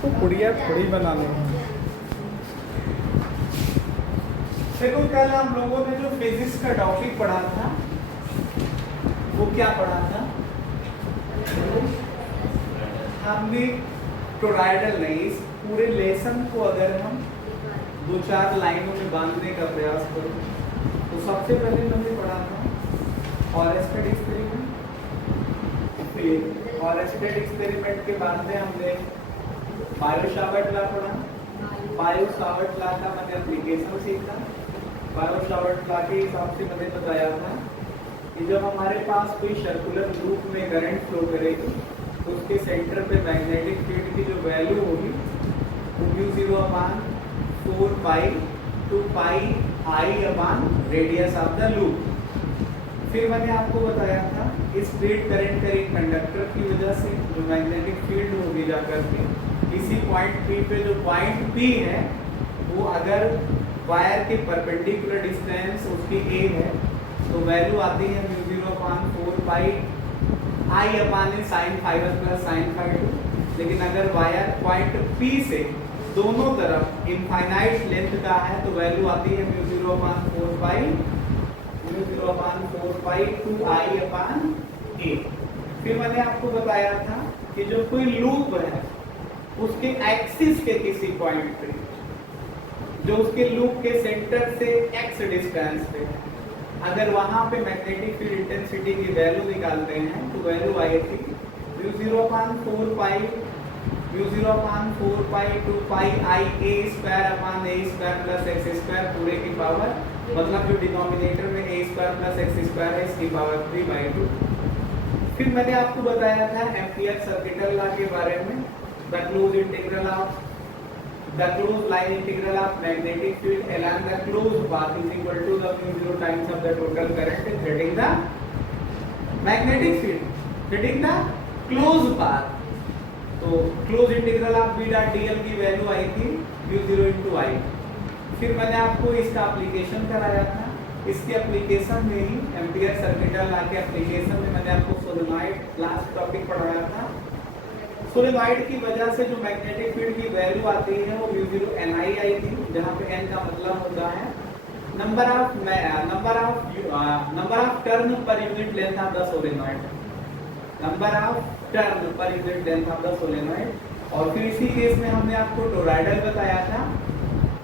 तो पुड़िया थोड़ी बनाने हैं। देखो कल हम लोगों ने जो फिजिक्स का टॉपिक पढ़ा था वो क्या पढ़ा था? हमने टोरॉइडल नहीं, इस पूरे लेसन को अगर हम दो चार लाइनों में बांधने का प्रयास करो तो सबसे पहले हमने पढ़ा था ऑरेस्टेड एक्सपेरिमेंट। फिर ऑरेस्टेड एक्सपेरिमेंट के बाद में हमने बायो-सावर्ट लॉ पढ़ा। बायो-सावर्ट लॉ का मैंने एप्लीकेशन सीखा। बायो-सावर्ट लॉ के हिसाब से मैंने बताया था कि जब हमारे पास कोई सर्कुलर लूप में करंट फ्लो करेगी तो उसके सेंटर पे मैग्नेटिक फील्ड की जो वैल्यू होगी वो μ0/4 pi two pi I upon radius of the loop. फिर मैंने आपको बताया था इस स्ट्रेट करंट का एक कंडक्टर की वजह से जो मैग्नेटिक फील्ड होगी जाकर के इसी पॉइंट P पे, जो पॉइंट P है वो अगर वायर के परपेंडिकुलर डिस्टेंस उसकी a है तो वैल्यू आती है μ0/4 पाई I upon sin φ1 plus sin φ2। लेकिन अगर वायर पॉइंट P से दोनों तरफ इनफाइनाइट लेंथ का है तो वैल्यू आती है μ0/4 पाई 2i अपॉन a। फिर मैंने आपको बताया था कि जो कोई लूप है उसके एक्सिस के किसी पॉइंट पे, जो उसके लूप के सेंटर से x डिस्टेंस पे है, अगर वहां पे मैग्नेटिक फील्ड इंटेंसिटी की वैल्यू निकालते हैं तो वैल्यू आएगी μ0/4 pi 2 pi I a square upon a square plus x square पूरे की पावर, मतलब जो डिनोमिनेटर में a square plus x square है इसकी पावर 3/2। फिर मैंने आपको बताया था एम्पियर सर्किटल लॉ के बारे में, the close line integral of magnetic field along the closed path is equal to the μ0 times of the total current threading the magnetic field, threading the closed path। तो close integral of b dot dl की value आई थी μ0 into I। फिर मैंने आपको इसका application कराया था। इसके एप्लीकेशन में ही एम्पियर सर्किटल लॉ के एप्लीकेशन में मैंने आपको सोलेनॉइड लास्ट टॉपिक पढ़ाया था। सोलेनॉइड की वजह से जो मैग्नेटिक फील्ड की वैल्यू आती है वो μ0 ni आई थी, जहां पे n का मतलब होता है number of turn per unit length of the solenoid, number of turn per unit length of the solenoid. और फिर इसी केस में हमने आपको टोरॉइडल बताया था।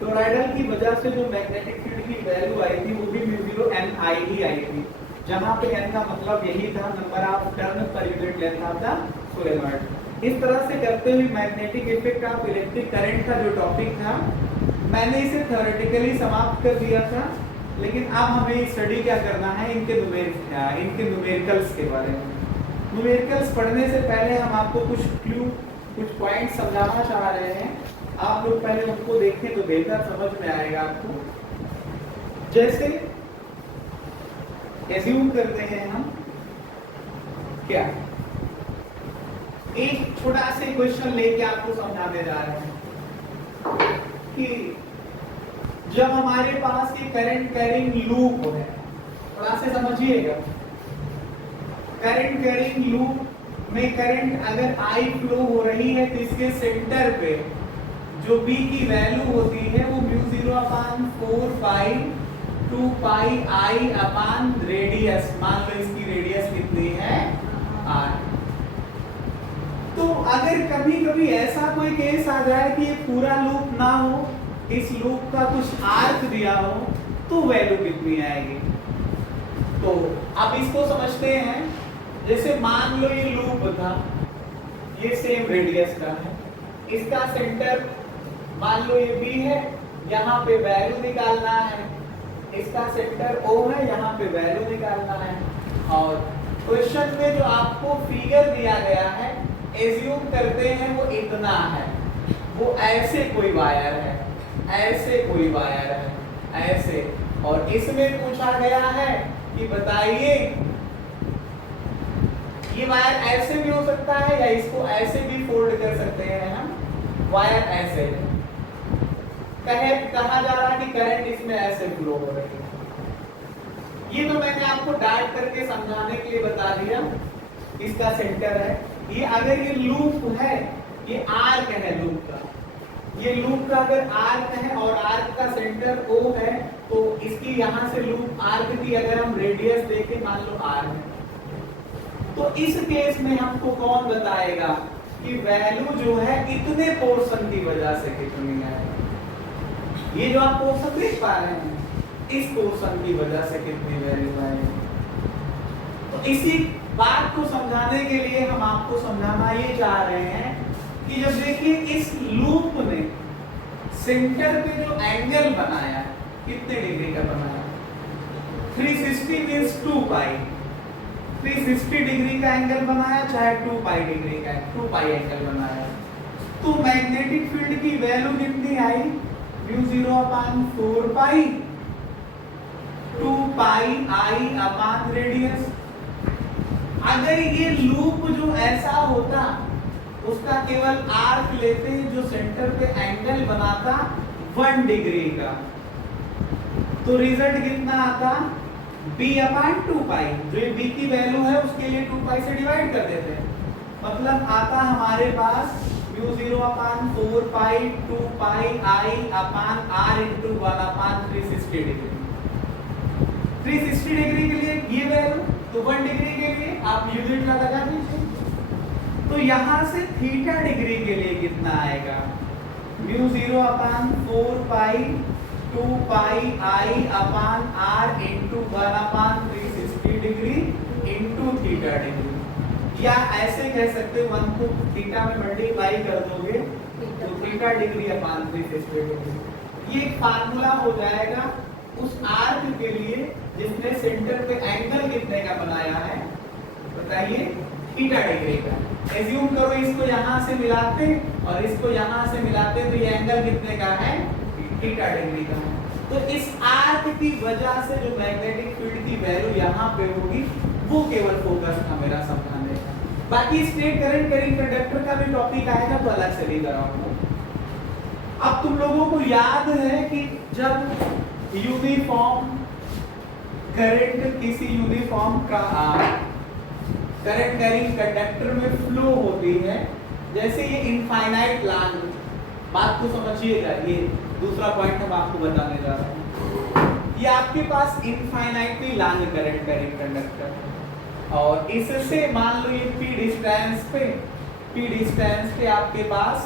टोरॉइडल की वजह से जो मैग्नेटिक फील्ड की वैल्यू आई थी वो भी μ0 ni ही आई थी, जहां पे n का मतलब यही था number of turn per unit length of the solenoid. इस तरह से करते हुए magnetic effect of electric current का जो टॉपिक था मैंने इसे थ्योरेटिकली समाप्त कर दिया था। लेकिन अब हमें स्टडी क्या करना है इनके न्यूमेरिकल्स के बारे में। न्यूमेरिकल्स पढ़ने से पहले हम आपको कुछ पॉइंट समझाना चाह रहे हैं। आप लोग पहले उनको देखें तो बेहतर समझ में आएगा आपको। जैसे एज्यूम करते हैं हम क्या, एक छोटा सा क्वेश्चन लेके आपको समझाने जा रहे हैं कि जब हमारे पास ये करंट कैरिंग लूप है, थोड़ा सा समझिएगा, करंट कैरिंग लूप में करंट अगर I फ्लो हो रही है तो इसके सेंटर पे जो B की वैल्यू होती है वो μ0/4 pi 2 pi I upon radius, मान लो इसकी रेडियस कितनी है R। तो अगर कभी कभी ऐसा कोई केस आ जाए कि ये पूरा लूप ना हो, इस लूप का कुछ आर्क दिया हो, तो वैल्यू कितनी आएगी? तो अब इसको समझते हैं। जैसे मान लो ये लूप था, ये सेम रेडियस का है, इसका सेंटर मान लो ये B है, यहाँ पे वैल्यू निकालना है, इसका सेंटर O है, यहाँ पे वैल्यू निकालना है। और क्वेश्चन में जो आपको फिगर दिया गया है एज्यूम करते हैं वो इतना है, वो ऐसे कोई वायर है, ऐसे कोई वायर है, ऐसे। और इसमें पूछा गया है कि बताइए ये वायर ऐसे भी हो सकता है या इसको ऐसे भी फोल्ड कर सकते हैं हम, वायर ऐसे कहा जा रहा है कि करंट इसमें ऐसे फ्लो हो रही है। ये तो मैंने आपको डार्ट करके समझाने के लिए बता दिया, इसका सेंटर है। ये अगर ये लूप है ये आर्क है लूप का, ये लूप का अगर आर्क है और आर्क का सेंटर O है तो इसकी यहां से लूप आर्क की अगर हम रेडियस देखें मान लो R है, तो इस केस में हमको कौन बताएगा कि वैल्यू जो है इतने पोर्शन की वजह से कितनी है। ये जो आप पोर्शन देख पा रहे हैं इस पोर्शन की वजह से कितनी वैल्यू आएगी। तो इसी बात को समझाने के लिए हम आपको समझाना ये चाह रहे हैं कि जब देखिए इस लूप ने सेंटर पे जो एंगल बनाया कितने डिग्री का बनाया, 360 मींस 2 पाई, 360 डिग्री का एंगल बनाया चाहे 2 पाई डिग्री का 2 पाई एंगल बनाया। तो मैग्नेटिक फील्ड की वैल्यू कितनी आई, μ0/4 पाई 2 पाई आई अपान रेडियस। अगर ये लूप जो ऐसा होता उसका केवल आर्क लेते हैं जो सेंटर पे एंगल बनाता 1 डिग्री का, तो रिजल्ट कितना आता b/2 पाई, जो ये b की वैल्यू है उसके लिए 2 पाई से डिवाइड कर देते हैं, मतलब आता हमारे पास μ0/4 pi 2 pi i upon r into 1/360 degree. 360 degree के लिए ये वैल्यू, तो 1 डिग्री के लिए आप यूनिट लगा दीजिए। तो यहां से थीटा डिग्री के लिए कितना आएगा, μ0/4 pi 2 pi i upon r into 1/360 degree into theta degree, या ऐसे कह सकते हो 1 को थीटा में मल्टीप्लाई कर दोगे तो थीटा डिग्री अपान 360 डिग्री। ये एक फार्मूला हो जाएगा उस आर्क के लिए जिसने सेंटर पे एंगल कितने का बनाया है बताइए, थीटा डिग्री का। एज्यूम करो इसको यहां से मिलाते और इसको यहां से मिलाते तो ये एंगल कितने का है, थीटा डिग्री का है। तो इस आर्क की वजह से जो मैग्नेटिक फील्ड की वैल्यू यहां पे होगी वो केवल फोकस था मेरा समझाने का। बाकी स्ट्रेट करंट कैरिंग कंडक्टर का भी टॉपिक आएगा तो अलग से भी कराऊंगा। अब तुम लोगों को याद है कि जब यूनिफॉर्म करंट किसी यूनिफॉर्म का करंट कैरिंग कंडक्टर में फ्लो होती है, जैसे ये इनफाइनाइट लॉन्ग, बात को समझिएगा, ये दूसरा पॉइंट हम आपको बताने जा रहे हैं। ये आपके पास infinitely long current carrying conductor है और इससे मान लो ये p डिस्टेंस पे आपके पास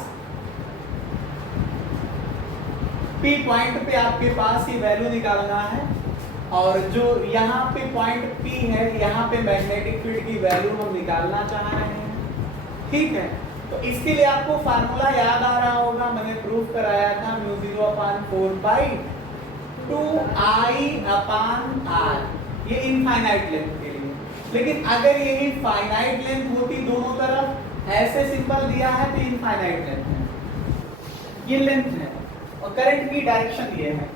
p पॉइंट पे आपके पास ये वैल्यू निकालना है और जो यहाँ पे पॉइंट P है यहाँ पे मैग्नेटिक फील्ड की वैल्यू हम निकालना चाह रहे हैं, ठीक है। तो इसके लिए आपको फार्मूला याद आ रहा होगा, मैंने प्रूफ कराया था μ0/4 पाई 2i अपान r, ये इनफाइनाइट लेंथ के लिए। लेकिन अगर यही फाइनाइट लेंथ होती दोनों तरफ ऐसे सिंबल दिया है तो इनफाइनाइट लेंथ है, ये लेंथ है और करंट की डायरेक्शन ये है,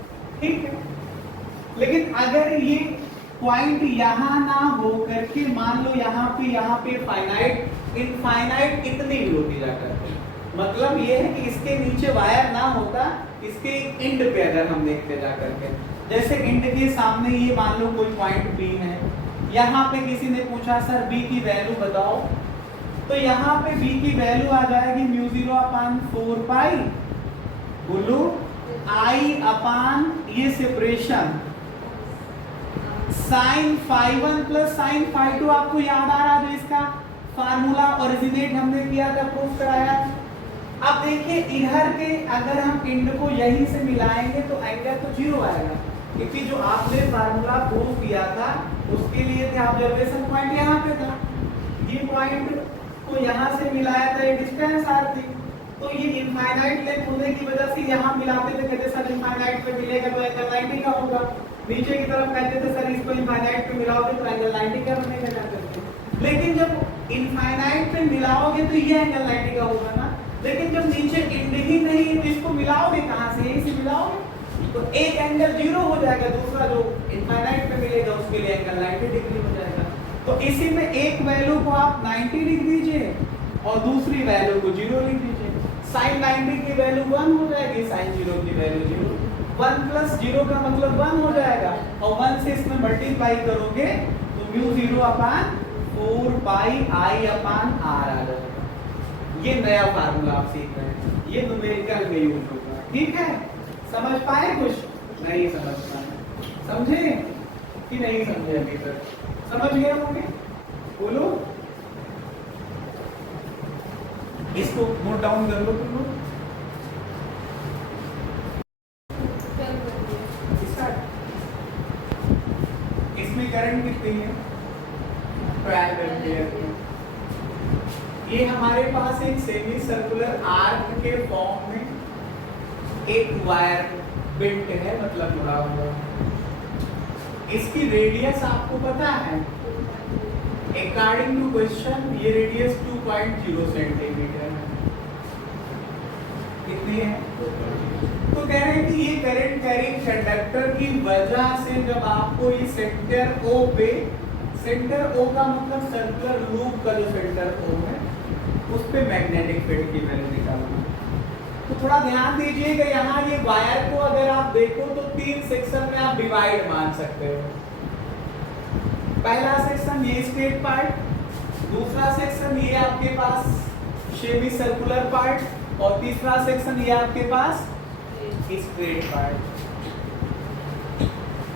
ठीक है। लेकिन अगर ये पॉइंट यहाँ ना हो करके मान लो यहाँ पे फाइनाइट इनफाइनाइट इतनी भी होती जाकर, मतलब ये है कि इसके नीचे वायर ना होता, इसके एंड पे अगर हम देखते जाकर के, जैसे एंड के सामने ये मान लो कोई पॉइंट B है, यहाँ पे किसी ने पूछा सर B की वैल्यू बताओ, तो यहाँ पे B की वैल्यू आ जाएगी μ0/4 पाई बोलो I अपान ये separation sin phi1 plus sin phi2, आपको याद आ रहा है इसका फार्मूला ओरिजिनेट हमने किया था, प्रूफ कराया। अब देखिए इधर के अगर हम एंड को यहीं से मिलाएंगे तो एंगल तो जीरो आएगा, क्योंकि जो आपने फार्मूला प्रूफ किया था उसके लिए थे ऑब्जर्वेशन पॉइंट यहाँ पे था, ये पॉइंट को यहाँ से मिलाया था, ये डिस्टेंस आर थी, तो ये इनफाइनाइट लेंथ होने की वजह से यहाँ मिलाते थे, कहते सर इनफाइनाइट पे मिलेगा तो एंगल 90 का होगा, नीचे की तरफ कहते थे सर इसको इनफाइनाइट पे मिलाओगे तो एंगल 90 का बनेगा जाकर के। लेकिन जब इनफाइनाइट पे मिलाओगे तो ये एंगल 90 का होगा ना, लेकिन जब नीचे एंड ही नहीं है तो इसको मिलाओगे कहाँ से, यहीं से मिलाओगे, तो एक एंगल जीरो हो जाएगा, दूसरा जो इनफाइनाइट पे मिलेगा उसके लिए एंगल 90 डिग्री हो जाएगा। तो इसी में एक वैल्यू को आप 90 लिख दीजिए और दूसरी वैल्यू को 0 लिख दीजिए, sin 90 की वैल्यू 1 हो जाएगी, sin 0 की वैल्यू 0, 1 प्लस 0 का मतलब 1 हो जाएगा और 1 से इसमें मल्टीप्लाई करोगे तो μ0/4 पाई i अपान r आ जाएगा। ये नया फार्मूला आप सीख रहे हैं, ये न्यूमेरिकल में यूज होगा। ठीक है, समझ पाए? कुछ नहीं समझ पाए? समझे कि नहीं समझे? अभी तक समझ गए होंगे? बोलो, इसको नोट डाउन कर लो तुम लोग। इसमें करंट कितनी है? 12 एम्पियर। ये हमारे पास एक सेमी सर्कुलर आर्क के फॉर्म में एक वायर बिल्ट है, मतलब जुड़ा हुआ। इसकी रेडियस आपको पता है? अकॉर्डिंग टू क्वेश्चन ये रेडियस 2.0 सेंटीमीटर है। कितनी है? तो कह रहे हैं कि ये करंट कैरिंग कंडक्टर की वजह से जब आपको ये सेंटर O पे, सेंटर O का मतलब सर्कुलर लूप का जो सेंटर O है, उस पे मैग्नेटिक फील्ड की वैल्यू निकालना। तो थोड़ा ध्यान दीजिएगा, यहाँ ये वायर को अगर आप देखो तो 3 सेक्शन में आप डिवाइड मान सकते हो। पहला सेक्शन ये स्ट्रेट पार्ट, दूसरा सेक्शन ये आपके पास सेमी सर्कुलर पार्ट, और तीसरा सेक्शन ये आपके पास स्ट्रेट पार्ट।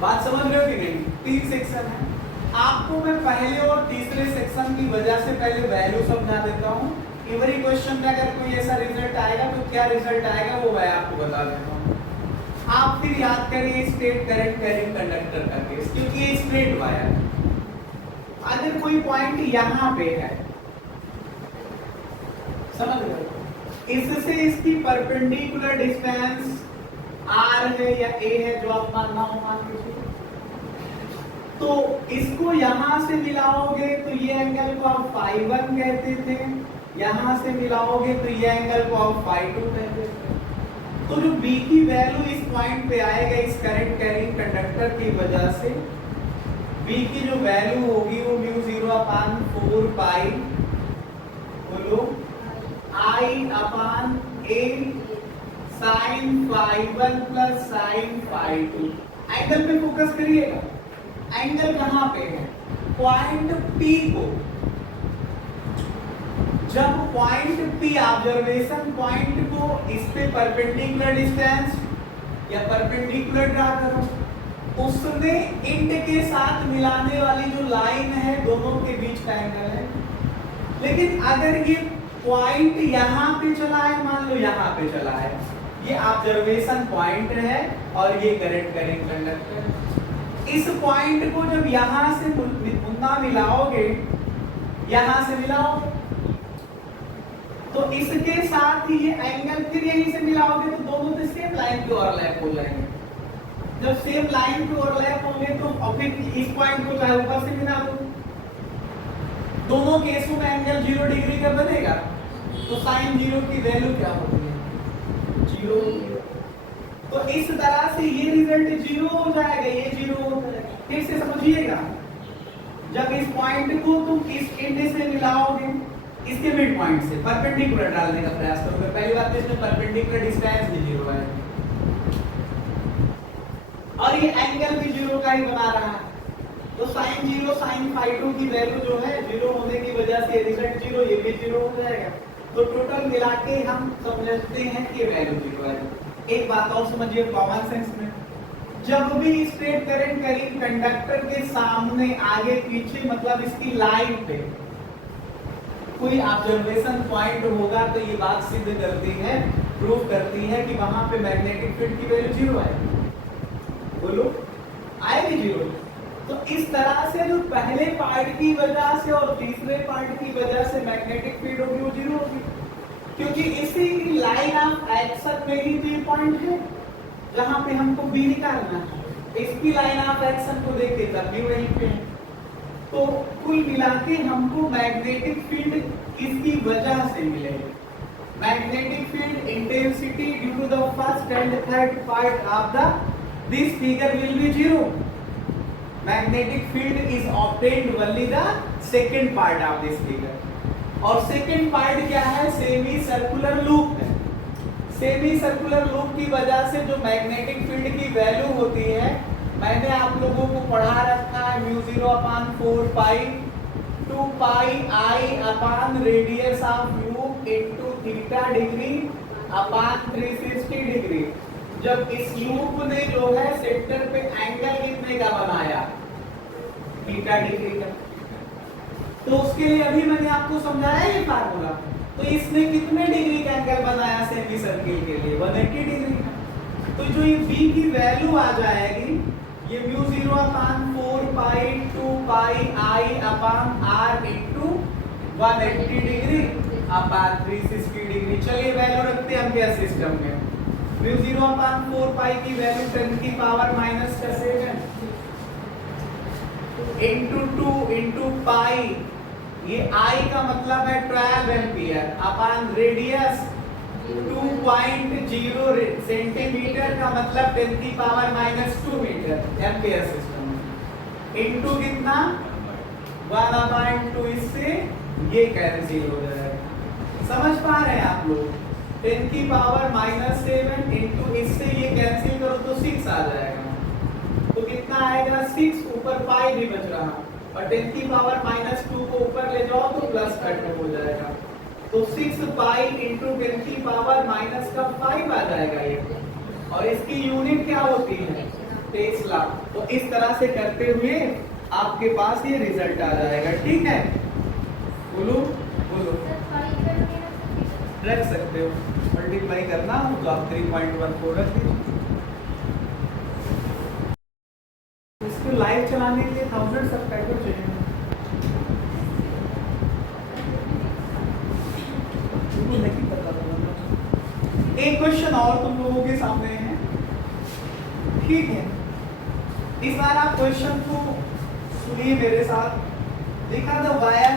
बात समझ रहे हो कि नहीं? 3 सेक्शन है। आपको मैं पहले और तीसरे सेक्शन की वजह से पहले वैल्यू समझा देता हूँ। एवरी क्वेश्चन में अगर कोई ऐसा रिजल्ट आएगा तो क्या रिजल्ट आएगा वो मैं आपको बता देता हूँ। आप फिर याद करिए स्ट्रेट करंट कैरिंग कंडक्टर का केस, क्योंकि ये स्ट्रेट वायर है। अगर कोई पॉइंट यहाँ पे है, समझ रहे हो, इससे इसकी परपेंडिकुलर डिस्टेंस R है या A है, जो आप मानना हो मान लीजिए। तो इसको यहां से मिलाओगे तो ये एंगल को आप φ1 कहते थे, यहां से मिलाओगे तो ये एंगल को आप φ2 कहते थे। तो जो B की वैल्यू इस पॉइंट पे आएगा इस करंट कैरिंग कंडक्टर की वजह से, B की जो वैल्यू होगी वो μ0/4 पाई, बोलो, I/A sin φ1 plus sin φ2। Angle पे फोकस करिएगा। एंगल कहां पे है? पॉइंट P को। जब पॉइंट P ऑब्जर्वेशन पॉइंट को इस पे परपेंडिकुलर डिस्टेंस या परपेंडिकुलर ड्रा करो, उसमें इंट के साथ मिलाने वाली जो लाइन है दोनों के बीच का एंगल है। लेकिन अगर ये पॉइंट यहाँ पे चला है, मान लो यहाँ पे चला है, ये ऑब्जर्वेशन पॉइंट है और ये करंट कैरिंग कंडक्टर। इस पॉइंट को जब यहाँ से मुन्ना मिलाओगे, यहाँ से मिलाओगे, तो इसके साथ ही ये एंगल फिर यहीं से मिलाओगे तो दोनों तो सेम लाइन पे ओवरलैप हो जाएंगे। जब सेम लाइन पे ओवरलैप होंगे तो फिर इस पॉइंट को चाहे ऊपर से मिला दो, दोनों केसों में एंगल 0 डिग्री का बनेगा। तो साइन 0 की वैल्यू क्या होती है? 0। तो इस तरह से ये रिजल्ट 0 हो जाएगा, ये 0 हो जाएगा। फिर से समझिएगा, जब इस पॉइंट को तुम इस एंड से मिलाओगे, इसके मिड पॉइंट से परपेंडिकुलर डालने का प्रयास करोगे। पहली बात तो इसमें परपेंडिकुलर डिस्टेंस भी 0 है और ये एंगल भी 0 का ही बना रहा है। तो sin 0 sin φ2 की वैल्यू जो है 0 होने की वजह से रिजल्ट 0, ये भी 0 हो जाएगा। तो टोटल मिला के हम समझते हैं कि वैल्यू 0 है। एक बात और समझिए कॉमन सेंस में, जब भी स्ट्रेट करंट कैरिंग कंडक्टर के सामने आगे पीछे मतलब इसकी लाइन पे कोई ऑब्जर्वेशन पॉइंट होगा तो ये बात सिद्ध करती है, प्रूव करती है कि वहां पे मैग्नेटिक फील्ड की वैल्यू 0 है। बोलो, आएगी 0। तो इस तरह से जो पहले पार्ट की वजह से और तीसरे पार्ट की वजह से मैग्नेटिक फील्ड होगी वो 0 होगी, क्योंकि इसी लाइन ऑफ एक्शन में ही ये पॉइंट है जहां पे हमको B निकालना है। इसकी लाइन ऑफ एक्शन को देखिए तब भी वहीं पे है। तो कुल मिला के हमको मैग्नेटिक फील्ड इसकी वजह से मिलेगी। Magnetic field intensity due to the first and third part of the this figure will be 0। Magnetic field is obtained only the second part of this figure। और second part क्या है? Semi circular loop है। Semi circular loop की वजह से जो magnetic field की value होती है, मैंने आप लोगों को पढ़ा रखा है μ0/4 pi 2 pi I upon radius of loop into theta degree upon 360 degree. जब इस लूप ने जो है सेंटर पे एंगल कितने का बनाया, थीटा डिग्री का, तो उसके लिए अभी मैंने आपको समझाया ये फार्मूला। तो इसने कितने डिग्री का एंगल बनाया सेमी सर्किल के लिए, 180 डिग्री का। तो जो ये b की वैल्यू आ जाएगी, ये mu 0 upon 4 pi 2 pi i upon r into 180 degree upon 360 degree. चलिए वैल्यू रखते हैं एम्पियर सिस्टम में। म्यू 0 अपान 4 पाई की वैल्यू 10 की power minus 7 into 2 into pi, ये i का मतलब है 12 एम्पियर अपान रेडियस 2.0 सेंटीमीटर का मतलब 10 की power minus 2 metre ampere system में, इंटू कितना 1/2, इससे ये कैंसिल हो जाएगा। समझ पा रहे हैं आप लोग? 10 की पावर माइनस 7 इंटू इससे ये कैंसिल करो तो 6 आ जाएगा। तो कितना आएगा 6, ऊपर पाई भी बच रहा, और 10 की पावर माइनस 2 को ऊपर ले जाओ तो प्लस कट हो जाएगा। तो 6 पाई इंटू 10 की पावर माइनस का 5 आ जाएगा ये, और इसकी यूनिट क्या होती है, टेस्ला। तो इस तरह से करते हुए आपके पास ये रिजल्ट आ जाएगा। ठीक है, बोलो बोलो, रख सकते हो, मल्टीप्लाई करना हो तो आप 3.14 रख दीजिए। इसको लाइव चलाने के लिए 1000 सब्सक्राइबर चाहिए। नहीं पता था। एक क्वेश्चन और तुम लोगों के सामने है, ठीक है? इस बार आप क्वेश्चन को सुनिए मेरे साथ। देखा the wire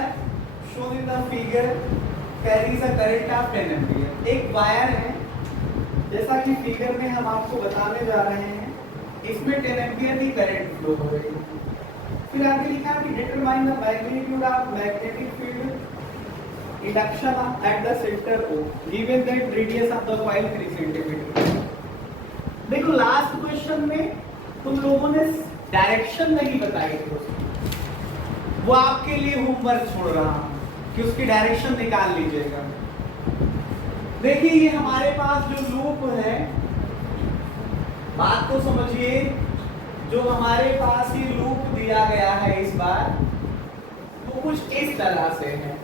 shown in the figure carries a current of 10 ampere. एक वायर है, जैसा कि फिगर में हम आपको बताने जा रहे हैं, इसमें 10 एम्पीयर की करंट फ्लो हो रही है। फिर आगे लिखा कि determine the magnitude of magnetic field induction at the center O given that radius of the coil 3 centimeter। देखो लास्ट क्वेश्चन में तुम लोगों ने डायरेक्शन नहीं बताई थी, वो आपके लिए होमवर्क छोड़ रहा हूं कि उसकी डायरेक्शन निकाल लीजिएगा। देखिए ये हमारे पास जो लूप है, बात को समझिए, जो हमारे पास ये लूप दिया गया है इस बार, वो कुछ इस तरह से है।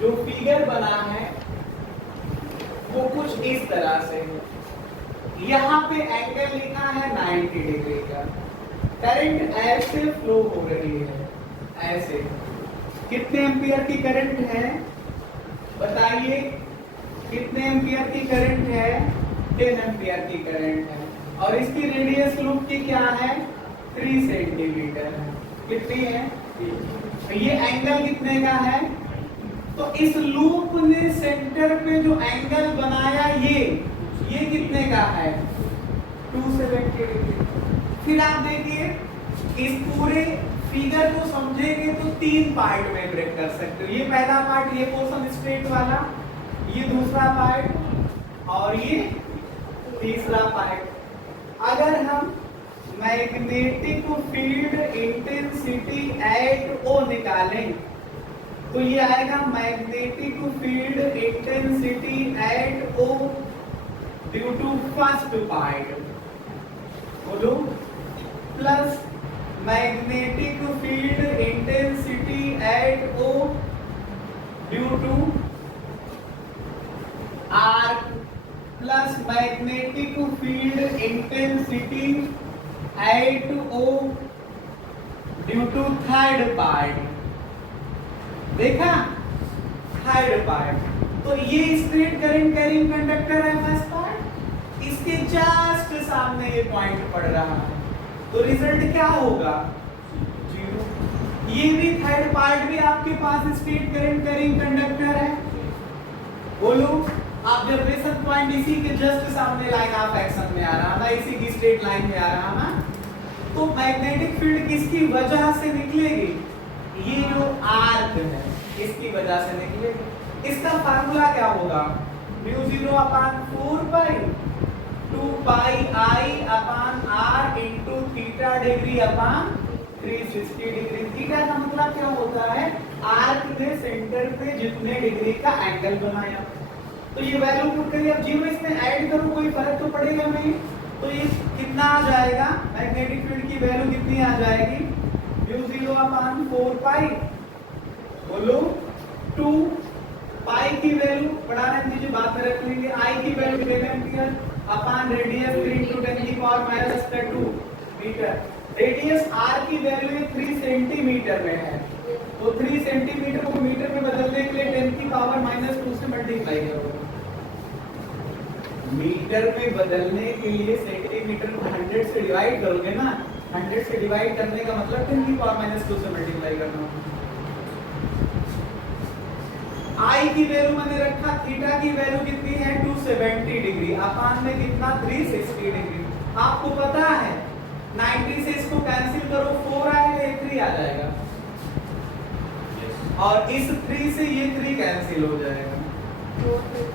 जो फिगर बना है वो कुछ इस तरह से है। यहाँ पे एंगल लिखा है 90 डिग्री का, करंट ऐसे फ्लो हो रही है, ऐसे। कितने एम्पियर की करंट है बताइए, कितने एम्पियर की करंट है, 10 एम्पियर की करंट है, और इसकी रेडियस लूप की क्या है, 3 सेंटीमीटर है। कितनी है? ये एंगल कितने का है? तो इस लूप ने सेंटर पे जो एंगल बनाया ये कितने का है, 270 डिग्री। फिर आप देखिए इस पूरे फिगर को समझेंगे तो 3 पार्ट में ब्रेक कर सकते हो। ये पहला पार्ट, ये पोर्शन स्ट्रेट वाला, ये दूसरा पार्ट, और ये तीसरा पार्ट। अगर हम magnetic field intensity at O निकालें तो ये आएगा magnetic field intensity at O due to first part, बोलो, plus magnetic field intensity at O due to R plus magnetic field intensity at O due to third part. देखा, third part. तो ये straight current carrying conductor है first part, इसके just सामने ये point पड़ रहा है, तो रिजल्ट क्या होगा, 0। ये भी थर्ड पार्ट भी आपके पास स्ट्रेट करंट कैरिंग कंडक्टर है, बोलो। ऑब्जर्वेशन पॉइंट इसी के जस्ट सामने लाइन ऑफ एक्शन में आ रहा ना, इसी की स्ट्रेट लाइन में आ रहा ना, तो मैग्नेटिक फील्ड किसकी वजह से निकलेगी, ये जो आर्क है इसकी वजह से निकलेगी। इसका फार्मूला क्या होगा, mu 0 upon 4 pi 2 pi i upon r into theta degree upon 360 degree. Theta का मतलब क्या होता है, आर्क ने सेंटर पे जितने डिग्री का एंगल बनाया, तो ये वैल्यू पुट करिए। अब जीरो इसमें ऐड करो, कोई फर्क तो पड़ेगा नहीं। तो ये कितना आ जाएगा, मैग्नेटिक फील्ड की वैल्यू कितनी आ जाएगी, म्यू 0/4 पाई, बोलो 2 पाई की वैल्यू पढ़ा रहे दीजिए, बाद में रख लेंगे। आई की value 10 ampere upon radius 3 × 10⁻² metre. Radius R की वैल्यू 3 सेंटीमीटर में है, तो 3 सेंटीमीटर को मीटर में बदलने के लिए 10⁻² से मल्टीप्लाई करो। मीटर में बदलने के लिए सेंटीमीटर को 100 से डिवाइड करोगे ना, 100 से डिवाइड करने का मतलब 10⁻² से मल्टीप्लाई करना। आई की वैल्यू मैंने रखा, थीटा की वैल्यू कितनी है 270 डिग्री, अपान में कितना 360 डिग्री। आपको पता है 90 से इसको कैंसिल करो, 4 आएगा, ये 3 आ जाएगा, और इस 3 से ये 3 कैंसिल हो जाएगा।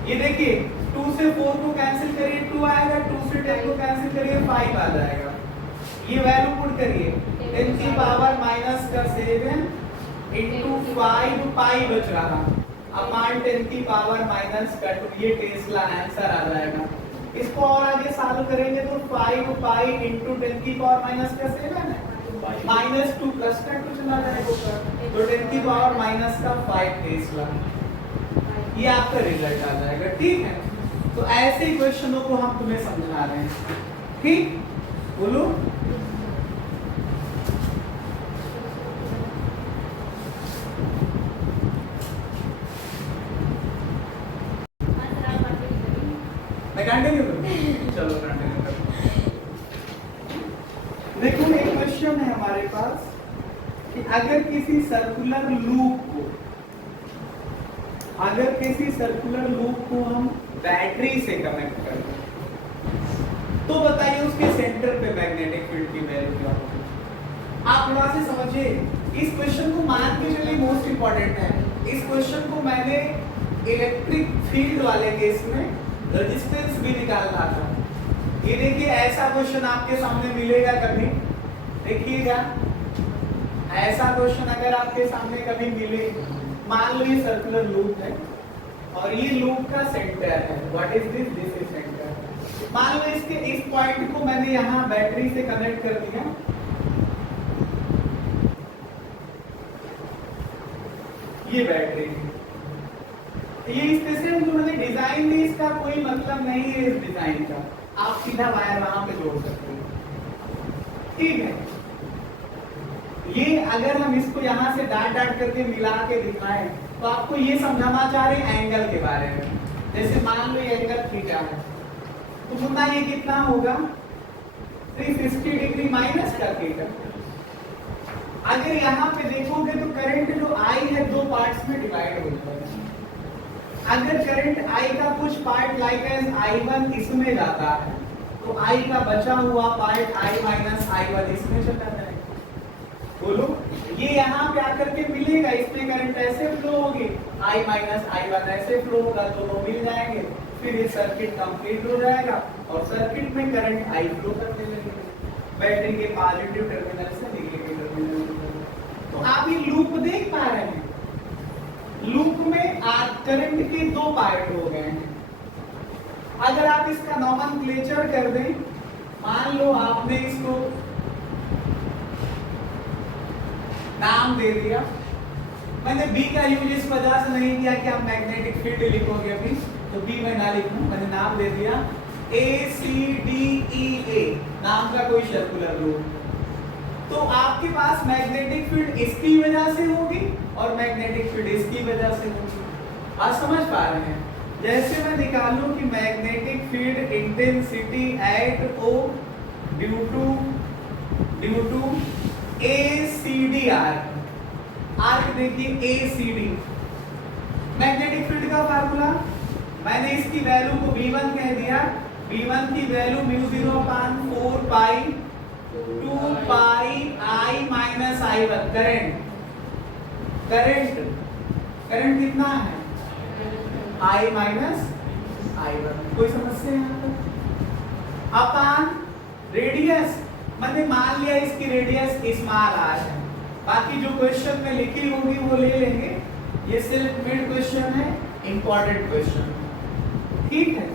ये देखिए 2 से 4 को कैंसिल करिए 2 आएगा, 2 से 10 को कैंसिल करिए 5 आ जाएगा। ये वैल्यू पुट करिए 10⁻⁻7 × 5 पाई बच रहा, अपान 10⁻⁻², ये टेस्ला आंसर आ जाएगा। इसको और आगे सॉल्व करेंगे तो 5 पाई × 10⁻⁻7 है, -2 प्लस का 2 चला जाएगा ऊपर, तो 10⁻⁻5 टेस्ला, ये आपका रिजल्ट आ जाएगा। ठीक है, तो ऐसे क्वेश्चनों को हम तुम्हें समझा रहे हैं। ठीक, बोलो। मैं कंटिन्यू करूं? चलो कंटिन्यू करो। देखो एक क्वेश्चन है हमारे पास कि अगर किसी सर्कुलर लूप को हम बैटरी से कनेक्ट कर दें, तो बताइए उसके सेंटर पे मैग्नेटिक फील्ड की वैल्यू क्या होगी। आप थोड़ा से समझिए इस क्वेश्चन को, मान के चलिए मोस्ट इंपॉर्टेंट है। इस क्वेश्चन को मैंने इलेक्ट्रिक फील्ड वाले केस में रेजिस्टेंस भी निकालना था। ये देखिए ऐसा क्वेश्चन आपके सामने मिलेगा कभी, देखिएगा ऐसा क्वेश्चन अगर आपके सामने कभी मिले, मान लो ये सर्कुलर लूप है और ये लूप का सेंटर है, what is this, this is centre. मान लो इसके इस पॉइंट को मैंने यहाँ बैटरी से कनेक्ट कर दिया, ये बैटरी, ये स्पेशल जो मैंने डिजाइन दी, इसका कोई मतलब नहीं है इस डिजाइन का, आप सीधा वायर वहां पे जोड़ सकते हो। ठीक है, ये अगर हम इसको यहाँ से डाट डाट करके मिला के दिखाएं तो आपको ये समझाना चाह रहे हैं एंगल के बारे में। जैसे मान लो ये एंगल थीटा है, तो पुनः ये कितना होगा 360 डिग्री माइनस का थीटा। अगर यहाँ पे देखोगे तो करंट जो आई है दो पार्ट्स में डिवाइड हो जाएगा। अगर करंट आई का कुछ पार्ट लाइक एज I1 इसमें जाता है, तो आई का बचा हुआ पार्ट I माइनस I1 इसमें चला जाएगा। बोलो, ये यहाँ पे आकर के मिलेगा, इसमें करंट ऐसे फ्लो होगी, I माइनस I1 ऐसे फ्लो होगा, दोनों मिल जाएंगे, फिर ये सर्किट कंप्लीट हो जाएगा और सर्किट में करंट I फ्लो करने लगेगा बैटरी के पॉजिटिव टर्मिनल से नेगेटिव टर्मिनल। तो आप ये लूप देख पा रहे हैं, लूप में करंट के दो पार्ट हो गए हैं। अगर आप इसका नोमेनक्लेचर कर दें, मान लो आपने इसको नाम दे दिया, मैंने बी का यूज इस वजह से नहीं किया कि आप मैग्नेटिक फील्ड लिखोगे अभी, तो बी मैं ना लिखूं, मैंने नाम दे दिया ACDEA, नाम का कोई सर्कुलर लूप। तो आपके पास मैग्नेटिक फील्ड इसकी वजह से होगी और मैग्नेटिक फील्ड इसकी वजह से होगी। आप समझ पा रहे हैं? जैसे मैं निकालूं कि magnetic field intensity at O due to ACD arc देखिए ACD, मैग्नेटिक फील्ड का फार्मूला मैंने इसकी वैल्यू को V1 कह दिया, V1 की वैल्यू μ0/4 pi 2 pi I minus I1। Current कितना है I माइनस I1। कोई समस्या यहाँ पर? अपान रेडियस, मैंने मान लिया इसकी रेडियस स्मॉल r है, बाकी जो क्वेश्चन में लिखी होगी वो ले लेंगे, ये सिर्फ मिड क्वेश्चन है, इंपॉर्टेंट क्वेश्चन, ठीक है।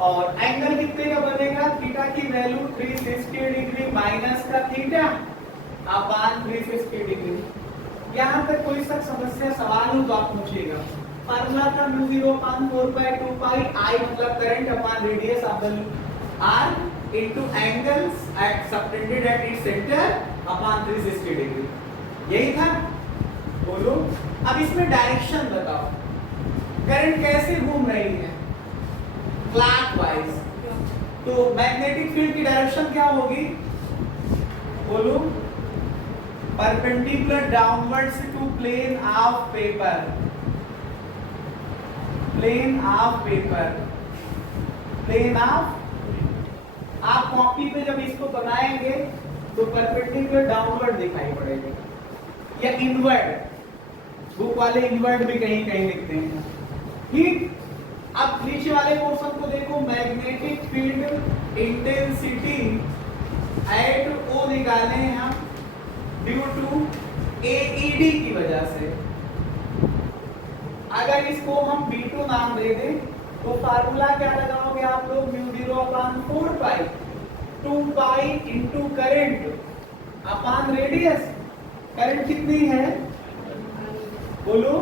और एंगल कितने का बनेगा, थीटा की वैल्यू 360 डिग्री माइनस का थीटा अपान 360 डिग्री। यहाँ तक कोई सा समस्या सवाल हो तो आप पूछिएगा। फार्मूला था mu 0 upon 4 pi 2 pi I मतलब current upon radius of the R into angles at subtended at its centre upon 360 degree, यही था। बोलो अब इसमें डायरेक्शन बताओ, करंट कैसे घूम रही है, क्लॉकवाइज, तो मैग्नेटिक फील्ड की डायरेक्शन क्या होगी, बोलो perpendicular downwards to plane of paper, plane of paper, plane of, आप कॉपी पे जब इसको बनाएंगे तो परपेंडिकुलर डाउनवर्ड दिखाई पड़ेगा या इनवर्ड, बुक वाले इनवर्ड भी कहीं कहीं लिखते हैं, ठीक। अब नीचे वाले पोर्शन को देखो, मैग्नेटिक फील्ड इंटेंसिटी एट ओ निकाले हैं हम ड्यू टू एईडी की वजह से। अगर इसको हम B2 नाम दे दें तो फार्मूला क्या लगाओगे आप लोग, mu 0 upon 4 pi 2 pi into current upon radius, current कितनी है बोलो,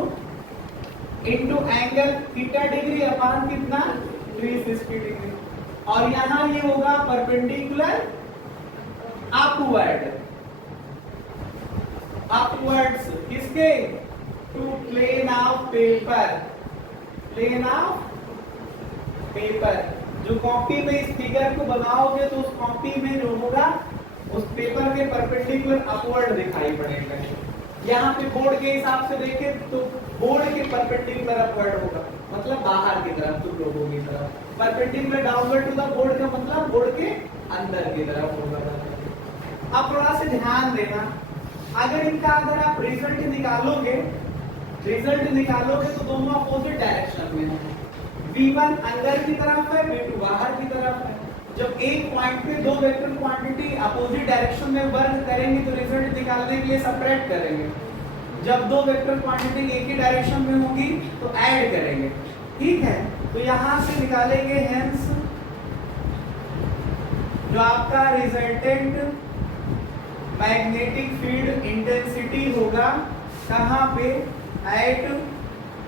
into angle theta degree upon कितना 360 डिग्री, और यहां ये होगा परपेंडिकुलर अपवर्ड, अपवर्ड्स किसके, to plane of paper, plane of paper. जो कॉपी में इस फिगर को बनाओगे तो उस कॉपी में जो होगा उस पेपर के परपेंडिकुलर अपवर्ड दिखाई पड़ेगा। यहाँ पे बोर्ड के हिसाब से देखें तो बोर्ड के परपेंडिकुलर अपवर्ड होगा, मतलब बाहर की तरफ, तुम लोगों की तरफ। Perpendicular downward to the board का मतलब बोर्ड के अंदर की तरफ होगा। अब थोड़ा सा ध्यान देना, अगर इनका अगर आप रिजल्ट निकालोगे, रिजल्ट निकालोगे तो दोनों अपोजिट डायरेक्शन में है। V1 अंदर की तरफ है, V2 बाहर की तरफ है। जब एक पॉइंट पे दो वेक्टर क्वांटिटी अपोजिट डायरेक्शन में वर्क करेंगे तो रिजल्ट निकालने के लिए सेपरेट करेंगे। जब दो वेक्टर क्वांटिटी एक ही डायरेक्शन में होगी तो ऐड करेंगे, ठीक है। तो यहां से निकालेंगे हेंस जो आपका रिजल्टेंट मैग्नेटिक फील्ड इंटेंसिटी होगा कहां पे, एट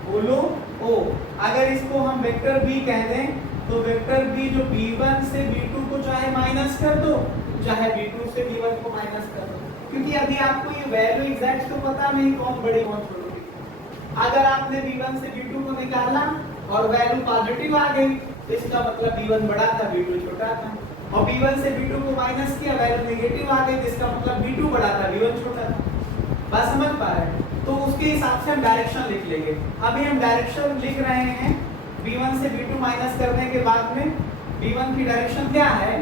बोलो ओ। अगर इसको हम वेक्टर बी कह दें तो वेक्टर बी जो B1 से B2 को चाहे माइनस कर दो, चाहे B2 से B1 को माइनस कर दो, क्योंकि अभी आपको ये वैल्यू एग्जैक्ट तो पता नहीं कौन बड़ी कौन छोटी। अगर आपने B1 से B2 को निकाला और वैल्यू पॉजिटिव आ गई तो इसका मतलब B1 बड़ा था B2 छोटा था, और B1 से B2 को माइनस किया वैल्यू नेगेटिव आ गई तो इसका मतलब B2 बड़ा था B1 छोटा था। बात समझ पा रहे हैं? तो उसके हिसाब से हम डायरेक्शन लिख लेंगे। अभी हम डायरेक्शन लिख रहे हैं, B1 से B2 माइनस करने के बाद में B1 की डायरेक्शन क्या है,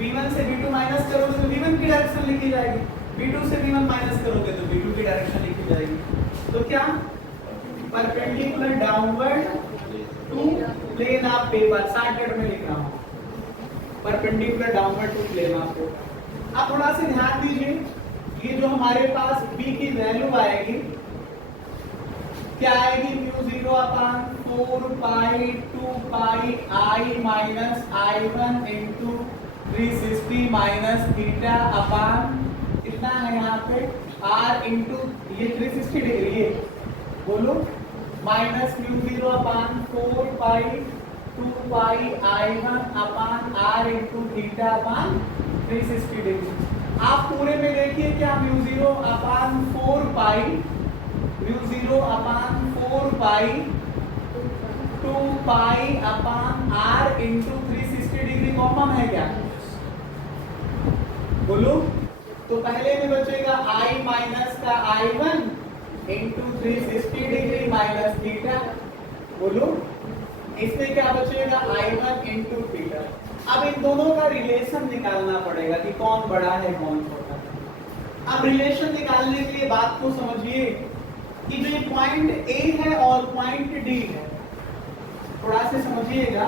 B1 से B2 माइनस करोगे तो B1 की डायरेक्शन लिखी जाएगी, B2 से B1 माइनस करोगे तो B2 की डायरेक्शन लिखी जाएगी। तो क्या, perpendicular downward to plane of paper, shortcut में लिख रहा हूँ, perpendicular downward to plane of paper. आप थोड़ा सा ध्यान दीजिए, ये जो हमारे पास B की वैल्यू आएगी क्या आएगी, mu 0 upon 4 pi 2 pi I minus I1 into 360 minus theta upon कितना है यहाँ पे R इंटू ये 360 डिग्री, ये बोलो माइनस म्यू 0 अपान 4 पाई 2 पाई I1 अपान R into theta upon 360 degree. आप पूरे में देखिए क्या, म्यू 0 अपान 4 पाई, म्यू 0 अपान 4 पाई 2 पाई अपान R इंटू 360 डिग्री कॉमन है क्या, बोलो। तो पहले में बचेगा I माइनस का I1 into 360 degree minus theta, बोलो। इसमें क्या बचेगा, I1 इंटू थीटा। अब इन दोनों का रिलेशन निकालना पड़ेगा कि कौन बड़ा है कौन छोटा है। अब रिलेशन निकालने के लिए बात को समझिए कि जो ये पॉइंट A है और पॉइंट D है, थोड़ा से समझिएगा,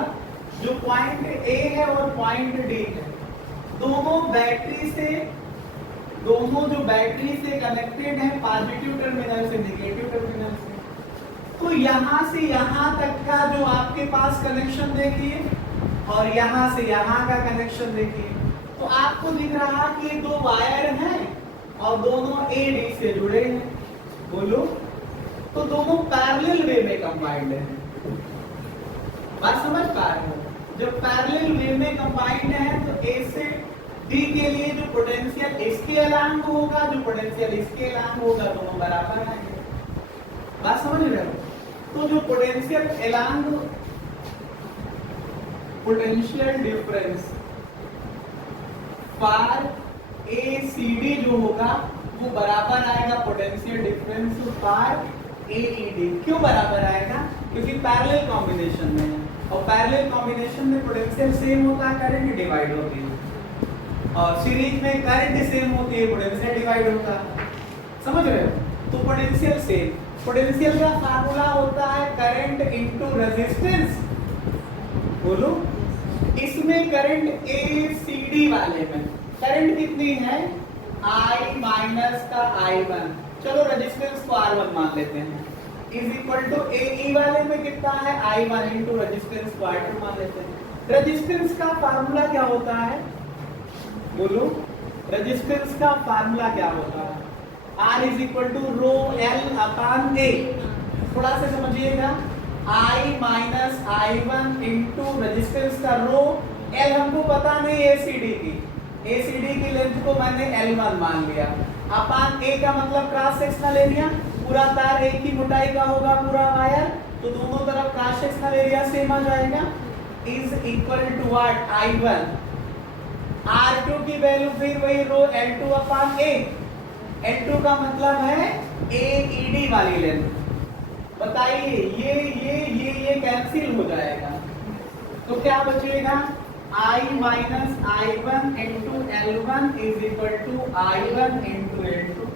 जो पॉइंट A है और पॉइंट D है, दोनों बैटरी से दोनों जो बैटरी से कनेक्टेड है पॉजिटिव टर्मिनल से नेगेटिव टर्मिनल से। तो यहां से यहां तक का जो आपके पास कनेक्शन देखिए और यहां से यहां का कनेक्शन देखिए, तो आपको दिख रहा कि दो वायर हैं और दोनों एडी से जुड़े हैं। बोलो, तो दोनों पैरेलल वे में कंबाइंड हैं। बात समझ पा रहे हो? जब पैरेलल वे में कंबाइंड है तो ए से बी के लिए जो पोटेंशियल इसके अलांग होगा, जो पोटेंशियल इसके अलांग होगा, दोनों बराबर आएंगे। बात समझ रहे हो? तो जो potential along potential difference for ACD जो होगा वो बराबर आएगा पोटेंशियल डिफरेंस फॉर AED। क्यों बराबर आएगा? क्योंकि पैरेलल कॉम्बिनेशन में है और पैरेलल कॉम्बिनेशन में पोटेंशियल सेम होता है, करंट डिवाइड होती है, और सीरीज में करंट सेम होती है, पोटेंशियल डिवाइड होता है। समझ रहे हो? तो पोटेंशियल सेम। पोटेंशियल का फार्मूला होता है करंट इनटू रेजिस्टेंस। बोलो, इसमें करंट ACD वाले में करंट कितनी है? I माइनस का I1, चलो रेजिस्टेंस को R1 मान लेते हैं, इज इक्वल टू AE वाले में कितना है? I1 इंटू रेजिस्टेंस को R2 मान लेते हैं। रेजिस्टेंस का फार्मूला क्या होता है? बोलो, रेजिस्टेंस का फार्मूला क्या होता है? R is equal to rho L upon A। थोड़ा सा समझिएगा, I minus I1 into resistance का रो L हमको पता नहीं ACD की, ACD की लेंथ को मैंने L1 मान लिया, अपान A का मतलब क्रॉस सेक्शनल एरिया, पूरा तार एक ही मोटाई का होगा पूरा वायर, तो दोनों तरफ क्रॉस सेक्शनल एरिया सेम आ जाएगा, is equal to what? I1। R2 की वैल्यू फिर वही रो L2 अपान A। L2 का मतलब है AED वाली लेंथ। बताइए, ये कैंसिल हो जाएगा, तो क्या बचेगा? I minus I1 into L1 is equal to I1 into L2।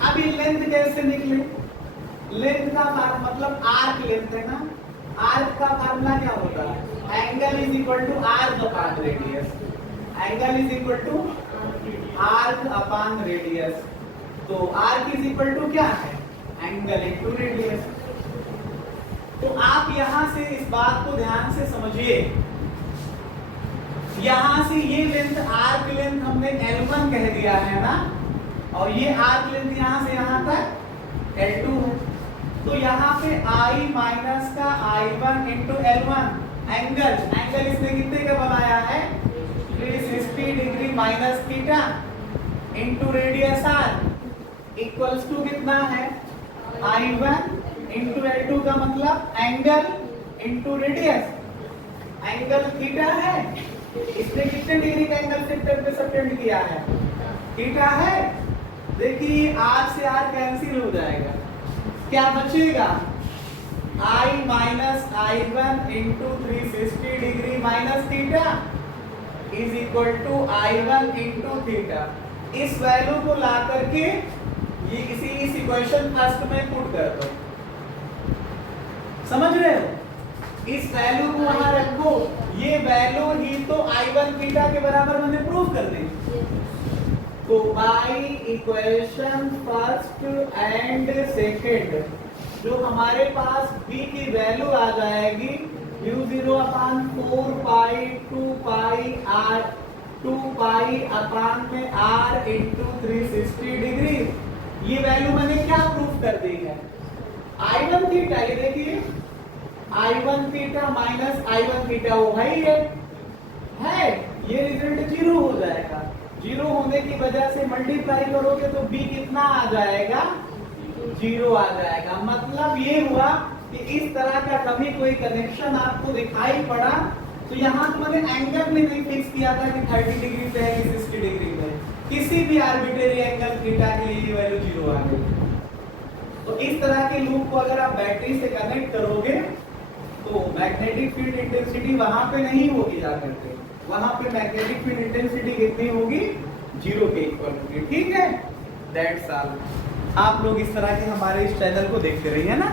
अब ये लेंथ कैसे निकले? लेंथ का मतलब आर्क लेंथ है ना, आर्क का फार्मूला क्या होता है? Angle is equal to arc upon radius. Angle is equal to arc upon radius. तो आर्क इज इक्वल टू क्या है? Angle into radius. तो आप यहां से इस बात को ध्यान से समझिए, यहां से ये लेंथ आर्क लेंथ हमने L1 कह दिया है ना, और ये आर्क लेंथ यहां से यहां तक L2 है। तो यहाँ पे I माइनस का I1 इंटू L1, एंगल इसने कितने का बनाया है? 360 degree minus theta into radius R equals to कितना है? I1 इंटू L2 का मतलब angle into radius. Angle theta है, इसने कितने डिग्री का एंगल सेक्टर पे सबटेंड किया है? थीटा है। देखिए R से R कैंसिल हो जाएगा, क्या बचेगा? I minus I1 into 360 degree minus theta is equal to I1 into theta. इस वैल्यू को ला करके ये इस इक्वेशन फर्स्ट में पुट कर दो। समझ रहे हो? इस वैल्यू को वहां रखो, ये वैल्यू ही तो I1 थीटा के बराबर मैंने प्रूव कर दी। तो by equation first and second जो हमारे पास b की वैल्यू आ जाएगी u0 अपान 4 पाई 2 पाई r 2 पाई अपान में r इंटू 360 डिग्री। ये वैल्यू मैंने क्या प्रूफ कर दी है? I1 थीटा, ये देखिए I1 theta minus I1 theta वो है, ये रिजल्ट जीरो हो जाएगा। जीरो होने की वजह से मल्टीप्लाई करोगे तो b कितना आ जाएगा? जीरो आ जाएगा। मतलब ये हुआ कि इस तरह का कभी कोई कनेक्शन आपको दिखाई पड़ा तो यहाँ तो मैंने एंगल में नहीं फिक्स किया था कि 30 डिग्री पे है कि 60 डिग्री पे, किसी भी आर्बिट्रेरी एंगल थीटा के लिए ये वैल्यू जीरो आ गई। तो इस तरह के लूप को अगर आप बैटरी से कनेक्ट करोगे तो मैग्नेटिक फील्ड इंटेंसिटी वहां पे नहीं होगी जाकर के, वहां पे मैग्नेटिक फील्ड इंटेंसिटी कितनी होगी? जीरो के इक्वल होगी। ठीक है, दैट्स ऑल। आप लोग इस तरह के हमारे इस चैनल को देखते रहिए ना।